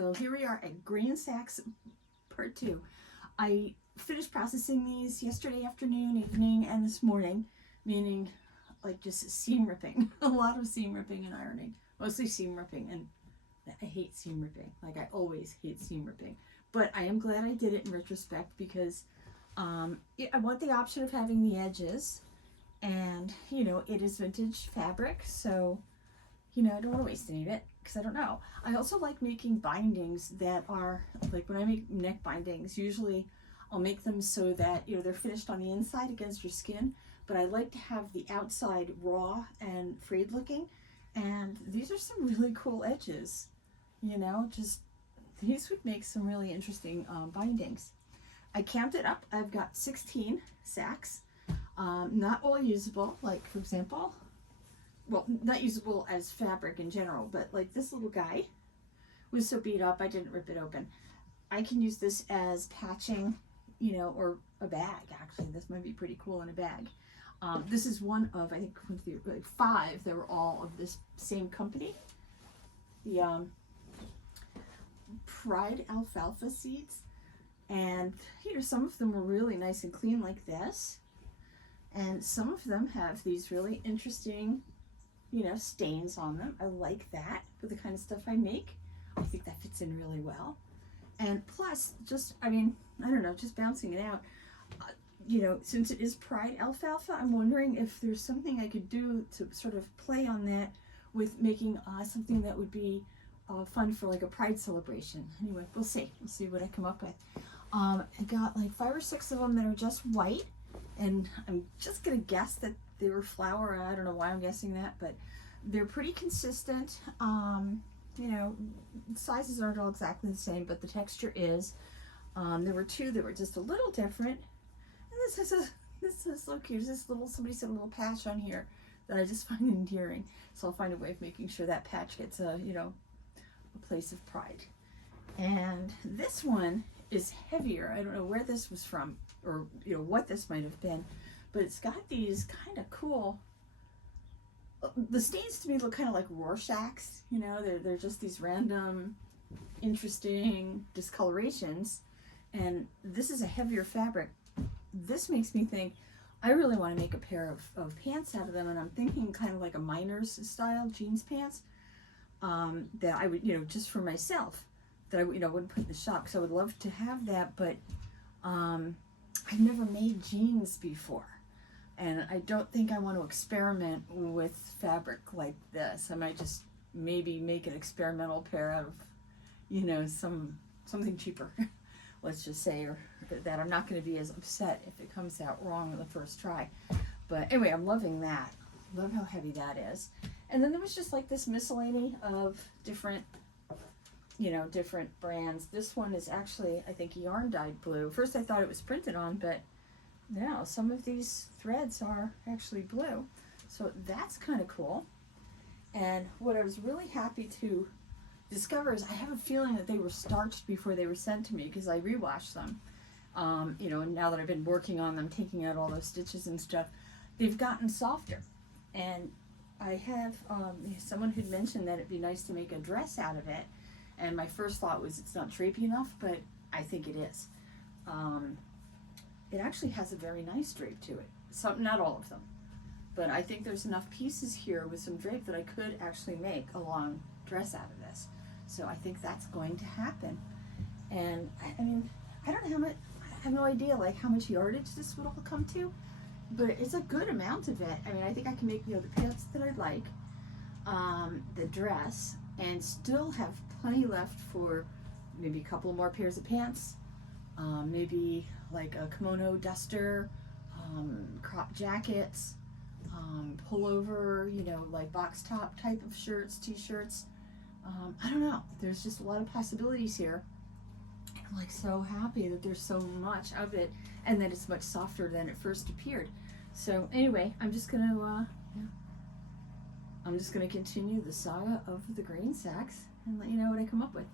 So here we are at Grain Sacks Part 2. I finished processing these yesterday afternoon, evening, and this morning, meaning like just seam ripping. A lot of seam ripping and ironing. Mostly seam ripping, and I hate seam ripping. Like I always hate seam ripping. But I am glad I did it in retrospect because I want the option of having the edges, and you know, it is vintage fabric, so you know, I don't want to waste any of it because I don't know. I also like making bindings that are, like when I make neck bindings, usually I'll make them so that, you know, they're finished on the inside against your skin, but I like to have the outside raw and frayed looking, and these are some really cool edges, you know, just these would make some really interesting bindings. I counted up, I've got 16 sacks, not all usable, like for example, well, not usable as fabric in general, but like this little guy was so beat up I didn't rip it open. I can use this as patching, you know, or a bag. Actually, this might be pretty cool in a bag. This is one of, I think, 5. They were all of this same company. The Pride alfalfa seeds, and you know, some of them were really nice and clean like this, and some of them have these really interesting, you know, stains on them. I like that for the kind of stuff I make. I think that fits in really well. And plus, just, I mean, I don't know, just bouncing it out, you know, since it is Pride alfalfa, I'm wondering if there's something I could do to sort of play on that with making something that would be fun for like a Pride celebration. Anyway, we'll see. We'll see what I come up with. I got like 5 or 6 of them that are just white, and I'm just gonna guess that they were flour. I don't know why I'm guessing that, but they're pretty consistent. You know, sizes aren't all exactly the same, but the texture is. There were 2 that were just a little different, and this is so cute. This little, somebody said a little patch on here that I just find endearing. So I'll find a way of making sure that patch gets a, you know, a place of pride. And this one is heavier. I don't know where this was from, or you know what this might have been, but it's got these kind of cool, the stains to me look kind of like Rorschachs, you know, they're just these random interesting discolorations, and this is a heavier fabric. This makes me think I really want to make a pair of pants out of them, and I'm thinking kind of like a miner's style jeans pants that I would, you know, just for myself, that I, you know, wouldn't put in the shop because I would love to have that, but I've never made jeans before, and I don't think I want to experiment with fabric like this. I might just maybe make an experimental pair out of, you know, something cheaper, let's just say, or that I'm not going to be as upset if it comes out wrong on the first try. But anyway, I'm loving that. Love how heavy that is. And then there was just like this miscellany of different, you know, different brands. This one is actually, I think, yarn dyed blue. First I thought it was printed on, but now some of these threads are actually blue. So that's kind of cool. And what I was really happy to discover is I have a feeling that they were starched before they were sent to me because I rewashed them. You know, and now that I've been working on them, taking out all those stitches and stuff, they've gotten softer. And I have, someone who'd mentioned that it'd be nice to make a dress out of it. And my first thought was it's not drapey enough, but I think it is. It actually has a very nice drape to it. Some, not all of them, but I think there's enough pieces here with some drape that I could actually make a long dress out of this. So I think that's going to happen. And I mean, I don't know how much, I have no idea like how much yardage this would all come to, but it's a good amount of it. I mean, I think I can make, you know, the pants that I'd like, the dress, and still have plenty left for maybe a couple more pairs of pants, maybe like a kimono duster, crop jackets, pullover, you know, like box top type of shirts, t-shirts. I don't know, there's just a lot of possibilities here. I'm like so happy that there's so much of it and that it's much softer than it first appeared. So anyway, I'm just gonna continue the saga of the grain sacks and let you know what I come up with.